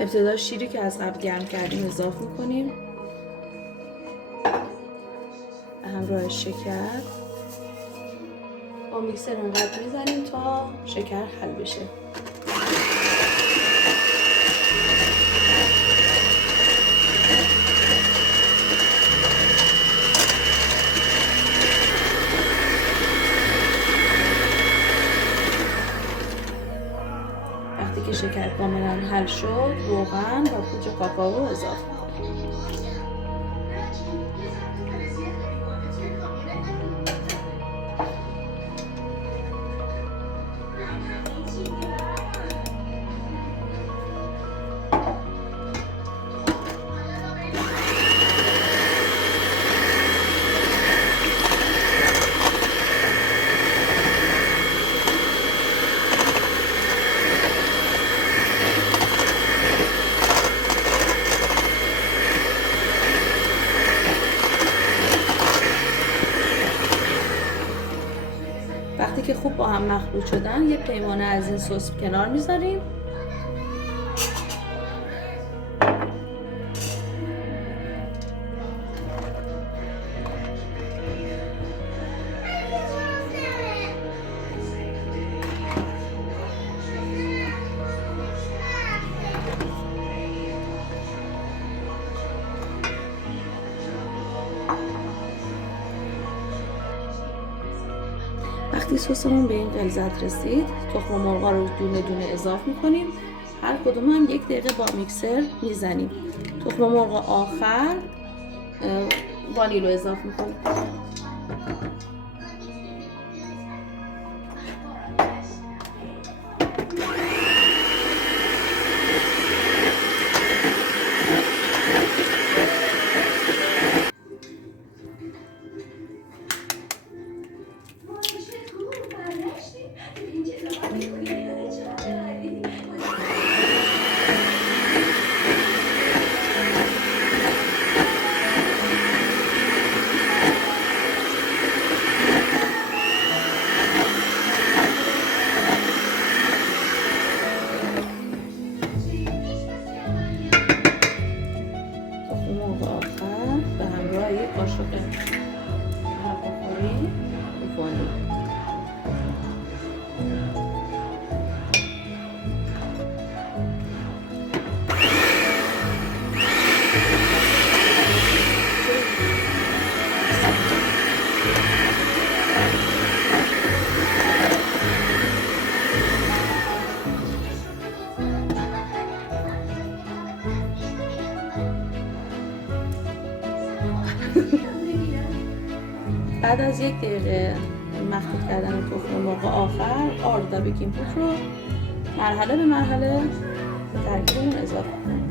ابتدا شیری که از قبل گرم کردیم اضافه میکنیم به همراه شکر. با میکسر انقدر میزنیم تا شکر حل بشه. وقتی که شکر کاملا حل شد، روغن و پودر کاکائو رو اضافه کنیم. وقتی که خوب با هم مخلوط شدن، یه پیمانه از این سس کنار میذاریم. وقتی سسمون به این غلظت رسید، تخم مرغ رو دونه دونه اضافه میکنیم. هر کدوم هم 1 دقیقه با میکسر میزنیم. تخم مرغ آخر وانیل رو اضافه میکنیم. قاشق غذاخوری وانیل. بعد از 1 دقیقه مخلوط کردن تخم مرغ آخر، آرد و بیکینگ پودر رو مرحله به مرحله به ترکیبمون اضافه کنیم.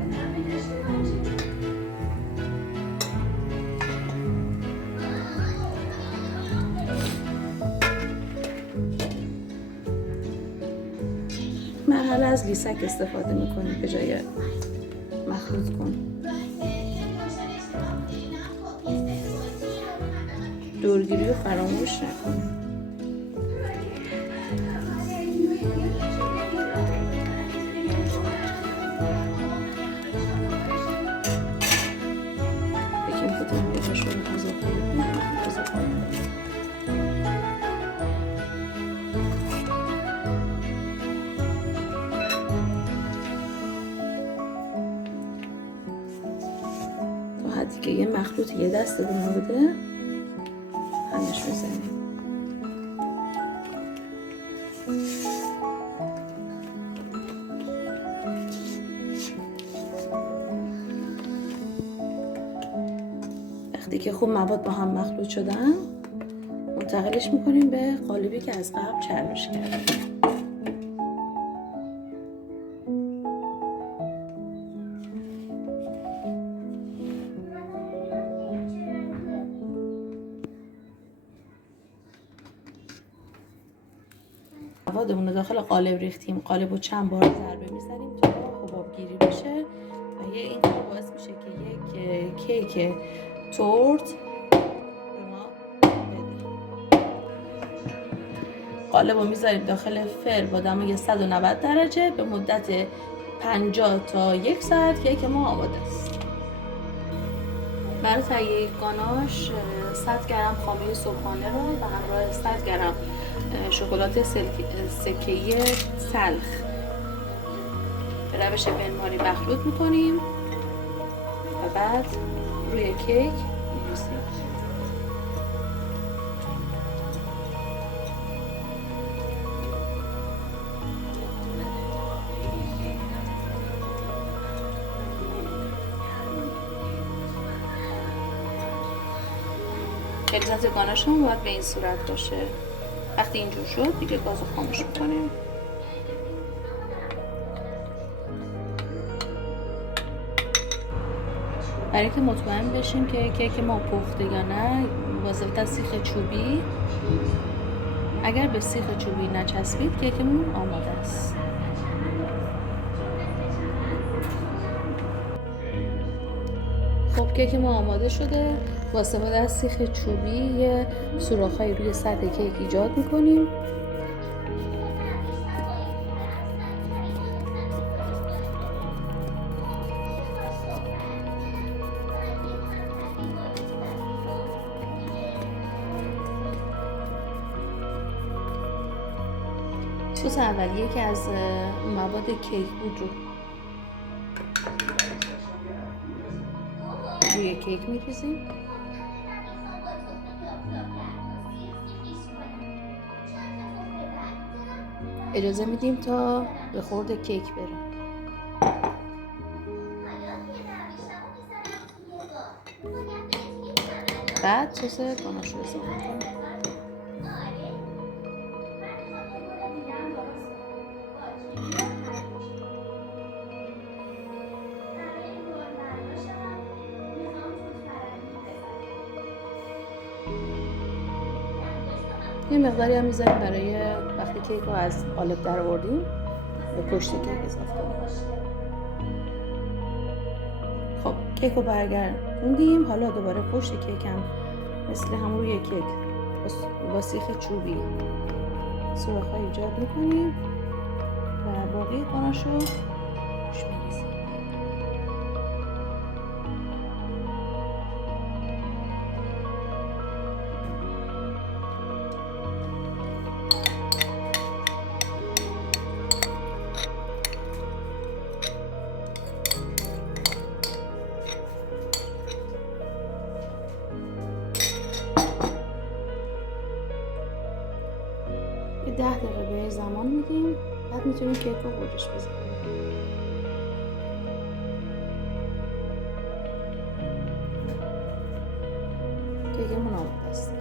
مرحله از لیسک استفاده میکنیم به جای مخلوط کن. دورگیری رو فراموش نکنیم. بیکینگ پودر رو قاشق غذاخوری اضافه کنیم. تا حدی که یه مخلوط یه دسته به ما بده همش بزنیم. وقتی که خوب مواد با هم مخلوط شدن، منتقلش میکنیم به قالبی که از قبل چربش کردیم. موادمون رو داخل قالب ریختیم. قالب رو چند بار ضربه میزنیم تا حباب گیری بشه و این کار باعث میشه که یک کیک تورت به ما بده. قالب رو میذاریم داخل فر با دمای 190 درجه به مدت 50 تا 1 ساعت. کیک ما آماده است. برای تهیه گاناش 100 گرم خامه صبحانه رو به همراه 100 گرم شکلات سکه‌ای تلخ به روش بنماری مخلوط میکنیم و بعد روی کیک می‌ریزیم. غلظت گاناشمون باید به این صورت باشه. وقتی اینجور شد دیگه گازو خاموش میکنیم. برای اینکه مطمئن بشیم که کیک ما پخته یا نه، واسطه سیخ چوبی، اگر به سیخ چوبی نچسبید کیکمون آماده است. خب کیک ما آماده شده. با استفاده از سیخ چوبی یه سوراخ‌هایی روی سطح کیک ایجاد میکنیم. سس اولیه که از مواد کیک بود رو روی کیک می‌ریزیم. اجازه میدیم تا به خورد کیک بره. بعد سس گاناش رو اضافه می‌کنیم. یه مقداری هم میذاریم برای وقتی کیک رو از قالب در آوردیم به پشت کیک اضافه کنیم. خب کیک رو برگردوندیم. حالا دوباره پشت کیک هم مثل همون روی کیک با سیخ چوبی سوراخ‌های ایجاد میکنیم و باقی گاناش رو روش می‌ریزیم. یه 10 دقیقه به زمان میدیم. بعد میتونیم کیک رو برش بزنیم. کیکمون آماده است.